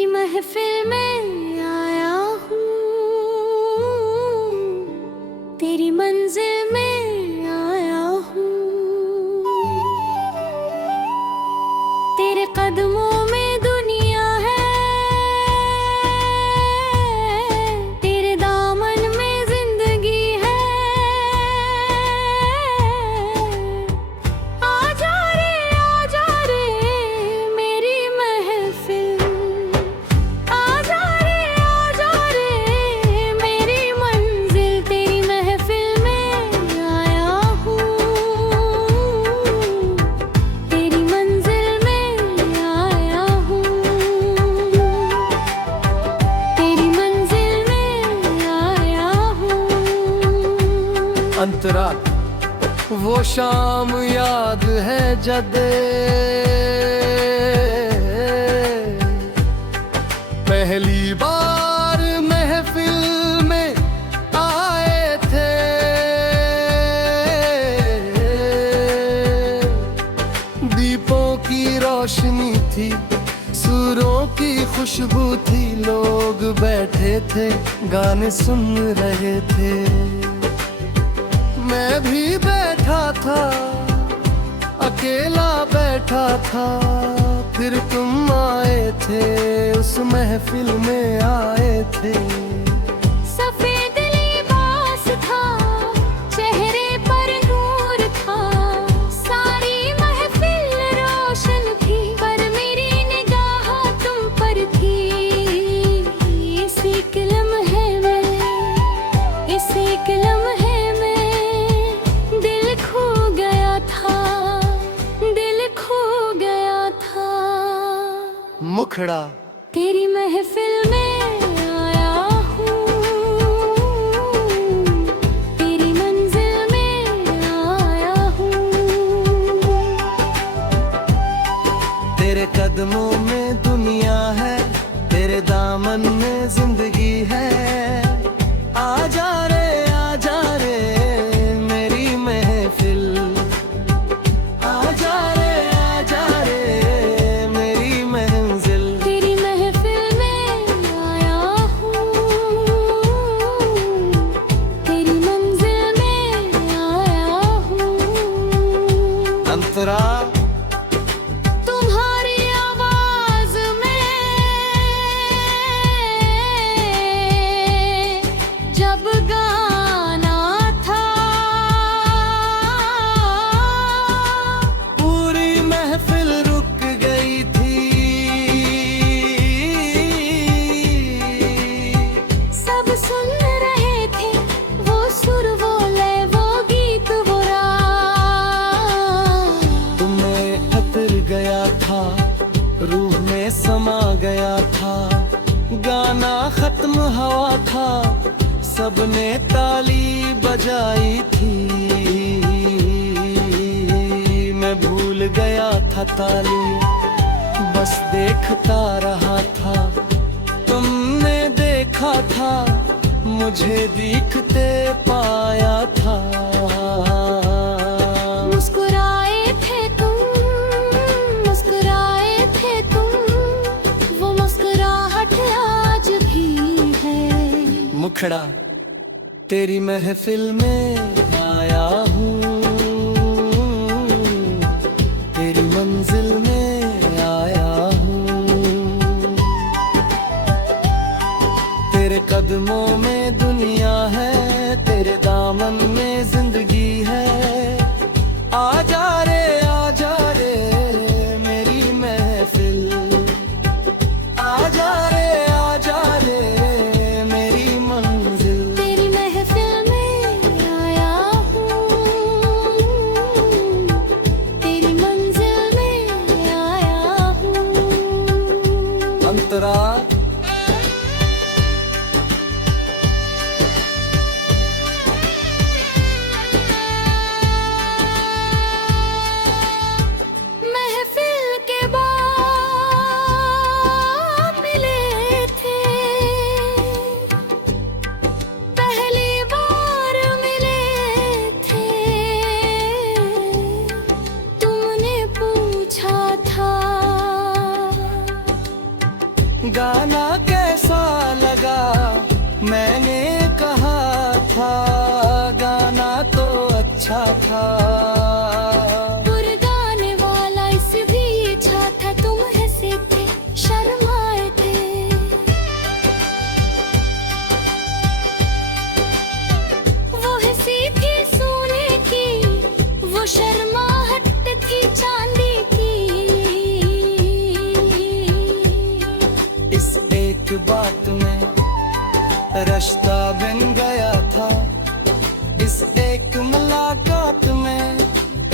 तेरी महफिल में आया हूँ, तेरी मंजिल में आया हूँ, तेरे कदमों में दुनिया है, तेरे दामन में जिंदगी है। आजा रे मेरी महफिल, आजा रे मेरी मंजिल, तेरी महफिल में आया हूँ, तेरी मंजिल में आया हूँ, तेरी मंजिल में आया हूँ। अंतरा वो शाम याद है जब पहली बार महफिल में आए थे। दीपों की रोशनी थी, सुरों की खुशबू थी, लोग बैठे थे गाने सुन रहे थे। मैं भी बैठा था, अकेला बैठा था, फिर तुम आए थे, उस महफिल में आए थे। सफेद लिबास था, चेहरे पर नूर था, सारी महफिल रोशन थी, पर मेरी निगाह तुम पर थी। इसी लम्हे में, इसी लम्हे में दिल खो गया था, दिल खो गया था। मुखड़ा तेरी महफिल में आया हूँ, तेरी मंजिल में आया हूँ, तेरे कदमों में दुनिया है, तेरे दामन में जिंदगी है। आजा रे मेरी महफिल, आजा रे मेरी मंजिल। तेरी महफिल में आया हूँ, तेरी मंजिल में आया हूँ। अंतरा तुम्हारी आवाज में जब गाना था, पूरी महफिल रुक गई थी। सब सुन रहे थे वो सुर, वो लय, वो गीत, वो राग। तुम्हें अतर गया था, रूह में समा गया था, गाना खत्म हुआ था, सबने ताली बजाई थी। मैं भूल गया था ताली, बस देखता रहा था। तुमने देखा था, मुझे दिखते पाया था। मुस्कुराए थे तुम, मुस्कुराए थे तुम, वो मुस्कुराहट आज भी है। मुखड़ा तेरी महफिल में आया हूँ, तेरी मंजिल में आया हूँ, तेरे कदमों में दुनिया है, तेरे दामन में जिंदगी है। आजा रे मेरी महफिल, आजा रे मेरी मंजिल। तेरी महफिल में आया हूँ, तेरी मंजिल में आया हूँ। अंतरा महफिल के बाद मिले थे, पहली बार मिले थे। तुमने पूछा था गाना कैसा लगा, मैंने कहा था गाना तो अच्छा था। गाने वाला इस भी अच्छा था, तुम हंसे थे शर्माए थे। वो हंसी थी सोने की, वो शर्माहट थी चांदी की। इस एक बात में रिश्ता बन गया था, इस एक मुलाकात में,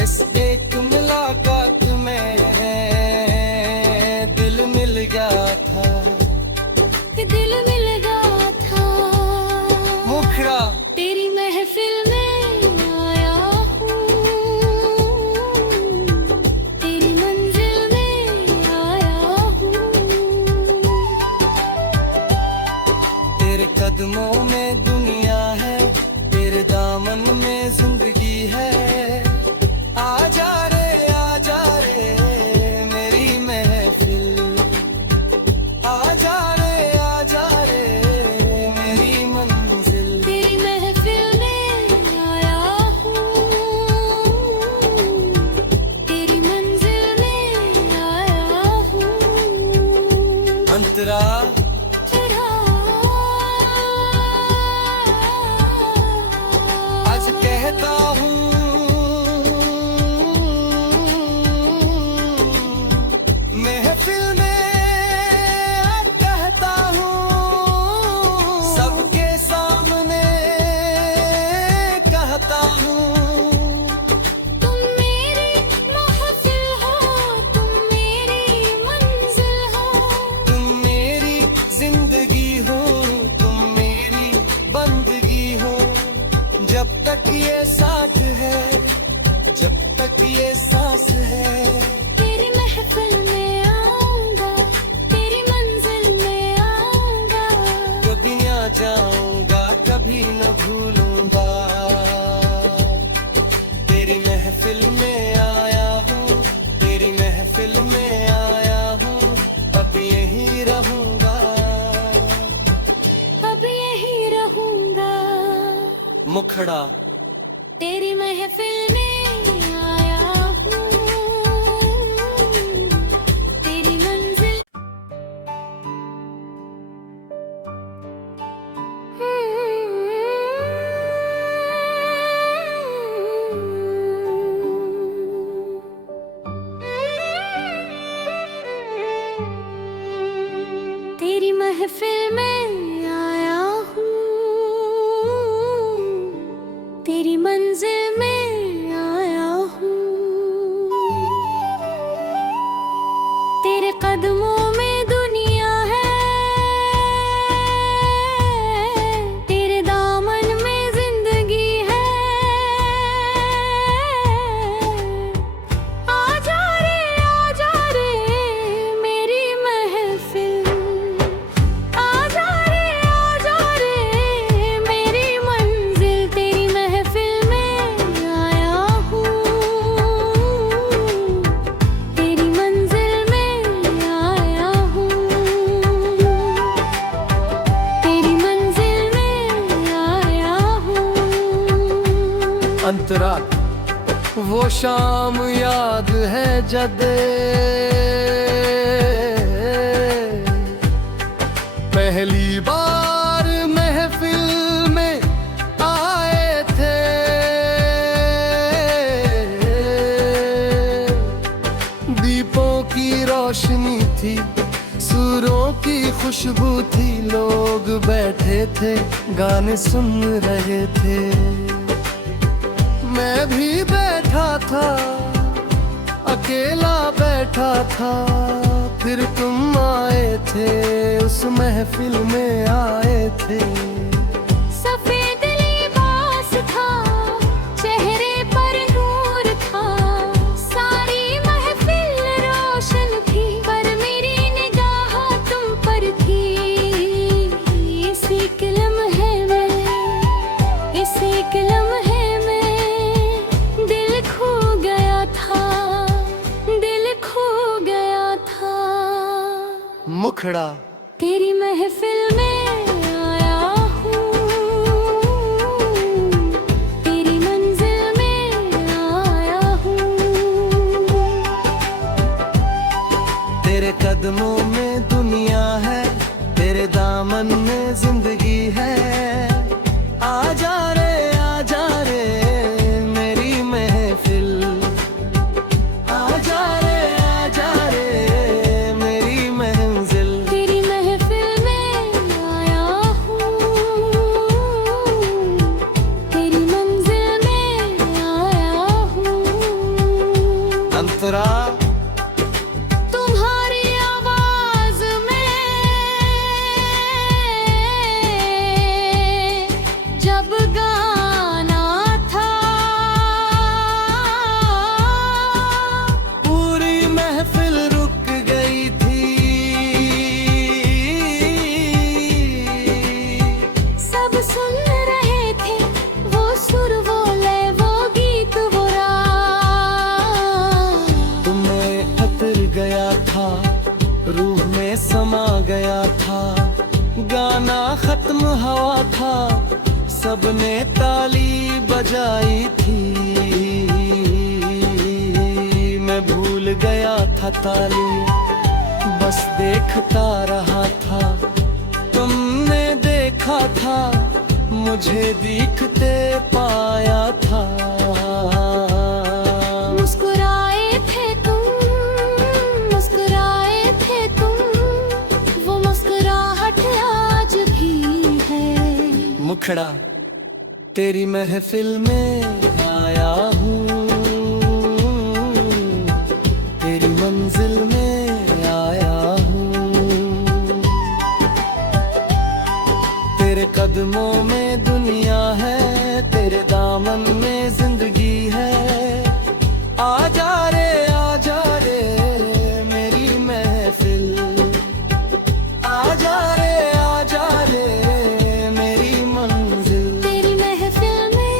इस एक मुलाकात में दिल मिल गया था, दिल मिल गया था। मुखड़ा तेरी महफिल में आया हूँ, तेरी मंजिल में आया हूँ। तेरे कदमों में दुनिया है, तेरे दामन में जिंदगी है। आजा रे मेरी महफिल, आजा रे मेरी मंजिल। तेरी महफिल में आया हूँ, तेरी मंजिल में आया हूँ। अंतरा आज कहता हूँ, महफिल में आज कहता हूँ, सबके सामने कहता हूँ। तुम मेरी महफिल हो, तुम मेरी मंजिल हो। तुम मेरी जिंदगी हो, तुम मेरी बंदगी हो। जब तक ये साथ है, जब तक ये सांस है, तेरी महफिल में आऊंगा, तेरी मंजिल में आऊंगा। कभी ना जाऊंगा, कभी न भूलूंगा। तेरी महफिल में आया हूँ, तेरी महफिल में आया हूँ, अब यहीं रहूंगा, अब यहीं रहूंगा। मुखड़ा तेरी महफिल में आया हूँ, तेरी मंजिल। तेरी महफिल में आया हूँ, तेरी मंजिल में आया हूँ। तेरे कदमों में दुनिया है, तेरे दामन में जिंदगी है। आजा रे मेरी महफिल, आजा रे मेरी मंजिल। तेरी महफिल में आया हूँ, तेरी मंजिल में आया हूँ, तेरी मंजिल में आया हूँ। अंतरा वो शाम याद है जद पहली बार महफिल में आए थे। दीपों की रोशनी थी, सुरों की खुशबू थी, लोग बैठे थे गाने सुन रहे थे। मैं भी बैठा था, अकेला बैठा था, फिर तुम आए थे, उस महफिल में आए थे। सफेद लिबास था, चेहरे पर नूर था, सारी महफिल रोशन थी, पर मेरी निगाह तुम पर थी। इसी लम्हे में, इसी लम्हे में दिल खो गया था, दिल खो गया था। मुखड़ा तेरी महफिल में आया हूँ, तेरी मंजिल में आया हूँ। तेरे कदमों में दुनिया है, तेरे दामन में जिंदगी है। आजा रे मेरी महफिल, आजा रे मेरी मंजिल। तेरी महफिल में आया हूँ, तेरी मंजिल में आया हूँ। अंतरा तुम्हारी आवाज में जब गाना था, पूरी महफिल रुक गई थी। सब सुन रहे थे वो सुर वो लय वो गीत वो राग। तुम्हें खतर गया था, रूह में समा गया था। गाना खत्म हुआ था, सबने ताली बजाई थी। मैं भूल गया था ताली, बस देखता रहा था। तुमने देखा था, मुझे दिखते पाया था। मुस्कुराए थे तुम, मुस्कुराए थे तुम, वो मुस्कुराहट आज भी है। मुखड़ा तेरी महफिल में आया हूँ, तेरी मंजिल में आया हूँ। तेरे कदमों में दुनिया है, तेरे दामन में जिंदगी है। आजा रे मेरी महफिल, आजा रे मेरी मंजिल। तेरी महफिल में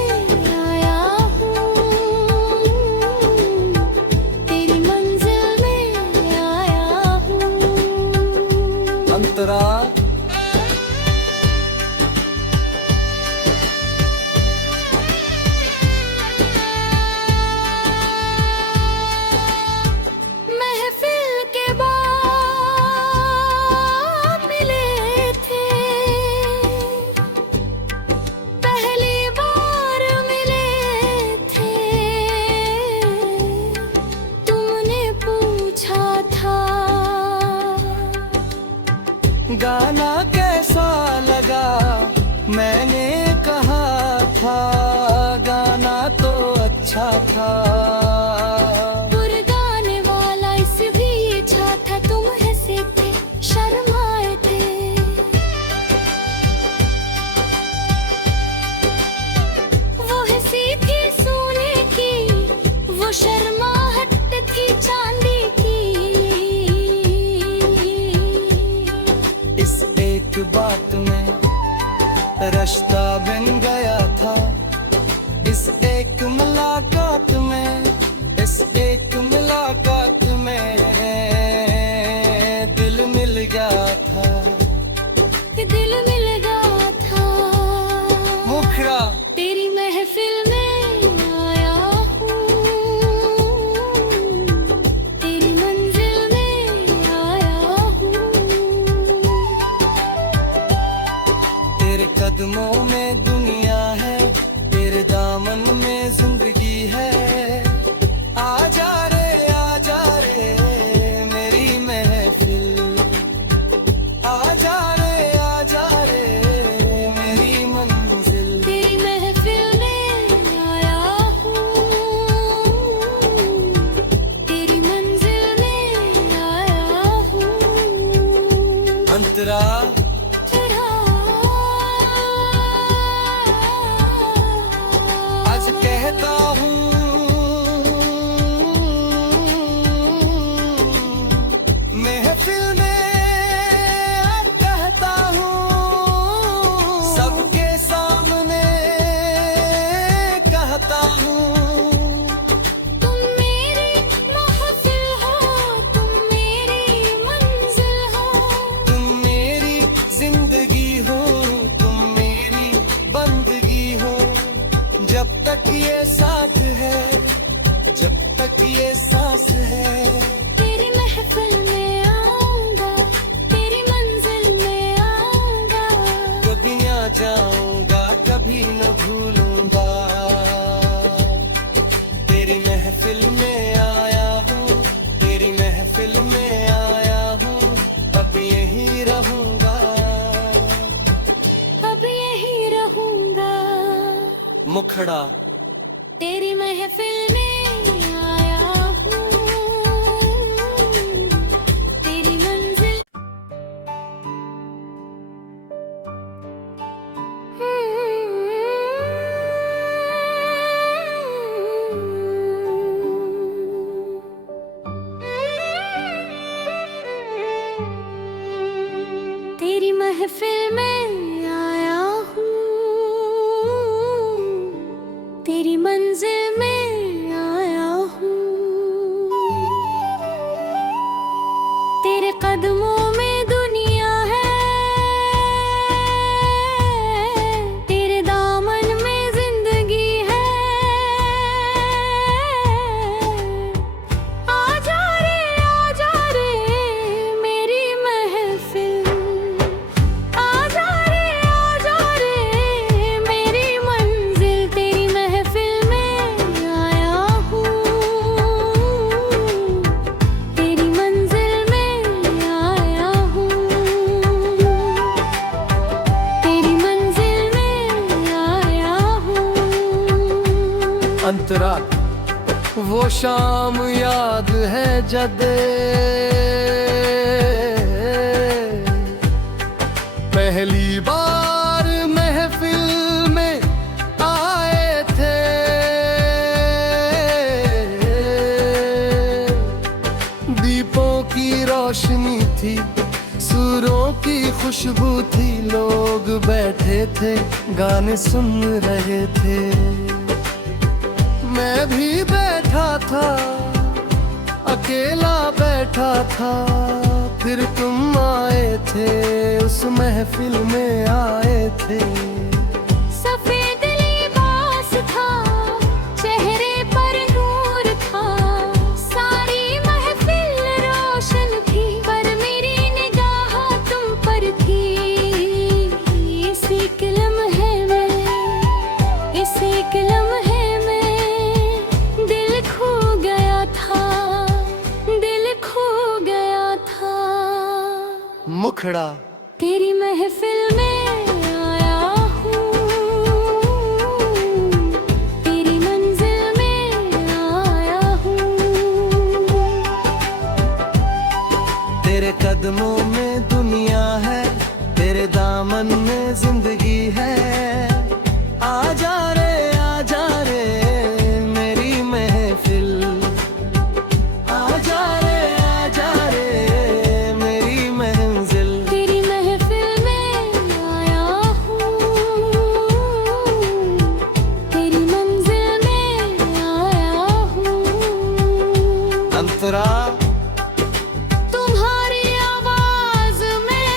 आया हूँ, तेरी मंजिल में आया हूँ। अंतरा महफिल के बाद मिले थे, पहली बार मिले थे। तुमने पूछा था गाना कैसा लगा, मैंने कहा था गाना तो अच्छा था। गाने वाला इस भी अच्छा था। तुम हंसे थे, शर्माए थे। वो हंसी थी सोने की, वो शर्माहट थी चांदी की। इस एक बात में रिश्ता बन गया था। इस एक मुलाकात में, इस एक मुलाकात में दिल मिल गया था। दिल मिल गया था। मुखड़ा तेरी महफिल में आया हूँ, तेरी मंजिल में आया हूँ। तेरे कदमों में दुनिया है, तेरे दामन में जिंदगी है। आजा रे मेरी महफिल, आजा रे मेरी मंजिल। तेरी महफिल में आया हूँ, तेरी मंजिल में आया हूँ। अंतरा आज कहता हूँ महफिल में, कहता हूँ सबके सामने, कहता हूँ तुम मेरी महफिल हो, तुम मेरी मंजिल हो। तुम मेरी मुखड़ा तेरी महफिल में आया हूँ, तेरी मंजिल तेरी महफिल में आया हूँ, तेरी मंजिल में आया हूँ, तेरे कदमों में दुनिया है, तेरे दामन में जिंदगी है। आजा रे मेरी महफिल, आजा रे मेरी मंजिल, तेरी महफिल में आया हूँ, तेरी मंजिल में आया हूँ, तेरी मंजिल में आया हूँ। अंतरा वो शाम याद है जद पहली बार महफिल में आए थे। दीपों की रोशनी थी, सुरों की खुशबू थी, लोग बैठे थे गाने सुन रहे थे। मैं भी बैठा था, अकेला बैठा था, फिर तुम आए थे, उस महफिल में आए थे। सफेद लिबास था, चेहरे पर नूर था, सारी महफिल रोशन थी, पर मेरी निगाह तुम पर थी। इस एक लम्हे में, इस एक लम्हे में दिल खो गया था, दिल खो गया था। मुखड़ा तेरी महफिल में आया हूँ, तेरी मंजिल में आया हूँ, तेरे कदमों में दुनिया है, तेरे दामन में जिंदगी है। आजा रे मेरी महफिल, आजा रे मेरी मंजिल। तेरी महफिल में आया हूँ, तेरी मंजिल में आया हूँ। अंतरा तुम्हारी आवाज में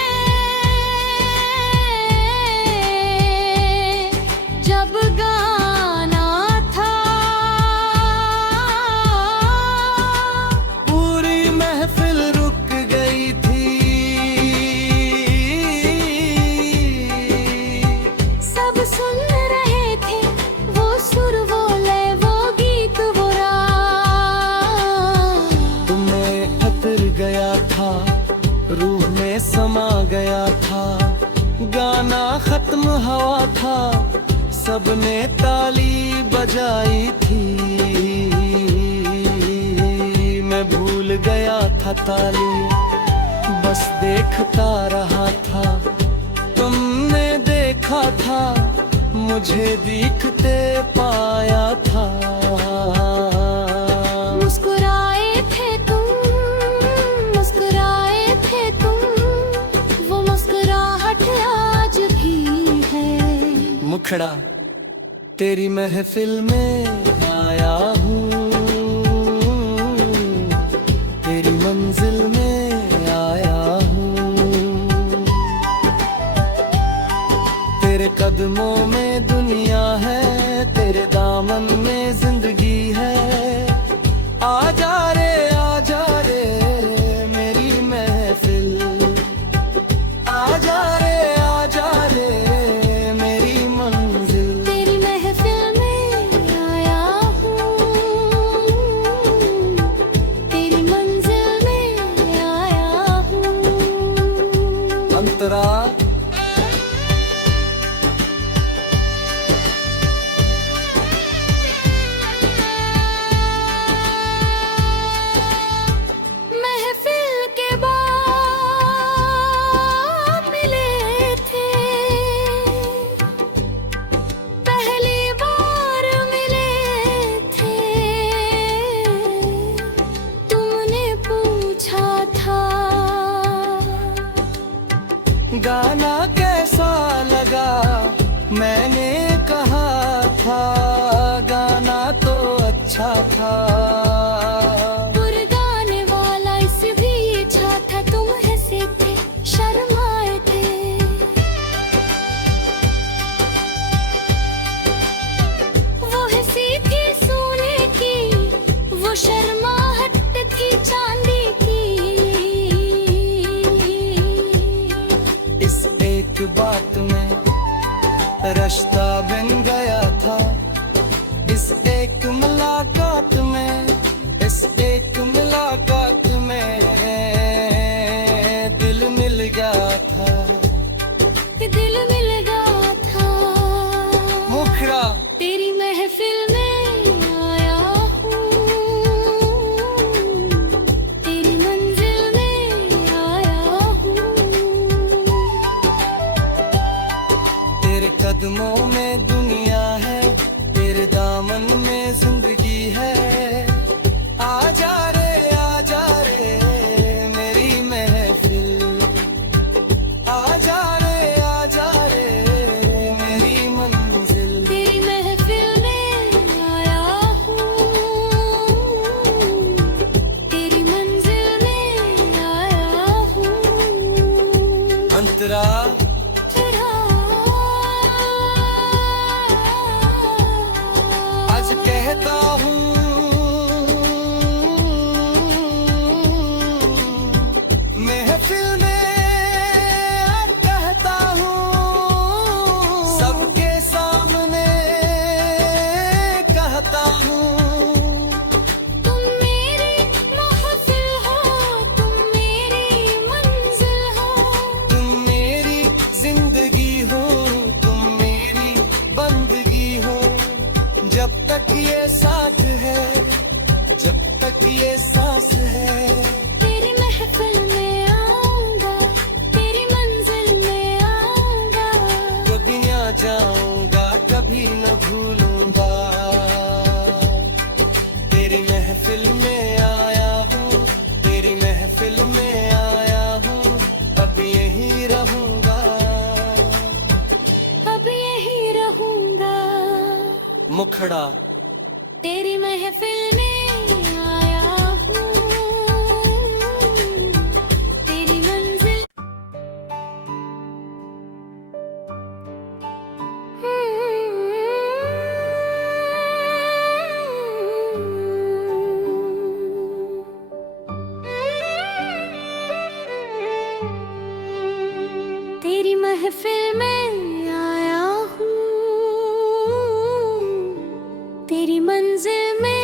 जब गाना था, पूरी महफिल रुक गई थी। सब सुन रहे थे वो सुर, वो लय, वो गीत, वो राग। तुम्हें खतर गया था, रूह में समा गया था, गाना खत्म हुआ था, सबने ताली बजाई थी। मैं भूल गया था ताली, बस देखता रहा था। तुमने देखा था, मुझे दिखते पाया था। मुस्कुराए थे तुम, मुस्कुराए थे तुम, वो मुस्कुराहट आज भी है। मुखड़ा तेरी महफिल में आया हूँ, तेरी मंजिल में आया हूँ, तेरे कदमों में दुनिया है, तेरे दामन में जिंदगी है। आजा रे मेरी महफिल, आजा रे मेरी मंजिल। तेरी महफिल में आया हूँ, तेरी मंजिल में आया हूँ। अंतरा गाना कैसा लगा, मैंने कहा था गाना तो अच्छा था। गाने वाला इस भी अच्छा था, तुम हंसे थे शर्माए थे। वो हंसी थी सोने की, वो शर्माहट थी चांदी की। इस एक बात में रिश्ता बन गया था, इस एक मुलाकात में, इस एक मुलाकात में दिल मिल गया था। दिल मिल गया था। मुखड़ा तेरी महफिल में आया हूँ, तेरी मंजिल में आया हूँ। तेरे कदमों में दुनिया है, तेरे दामन में जिंदगी है। आजा रे मेरी महफिल, आजा रे मेरी मंजिल। तेरी महफिल में आया हूँ, तेरी मंजिल में आया हूँ। अंतरा आज कहता हूँ, महफिल में कहता हूँ, सबके सामने कहता हूँ। तुम मेरी महफिल हो, तुम मेरी मंजिल हो। तुम मेरी जिंदगी हो, तुम मेरी बंदगी हो। जब तक ये साथ है, जब तक ये सांस है। तेरी महफिल में आऊंगा, तेरी मंजिल में आऊंगा। कभी ना जाऊंगा, कभी न भूलूंगा। तेरी महफिल में आया हूँ, तेरी महफिल में आया हूँ। अब यहीं रहूंगा, अब यहीं रहूंगा। मुखड़ा तेरी महफिल में आया हूँ, तेरी मंजिल। तेरी महफिल में आया हूँ, तेरी मंजिल में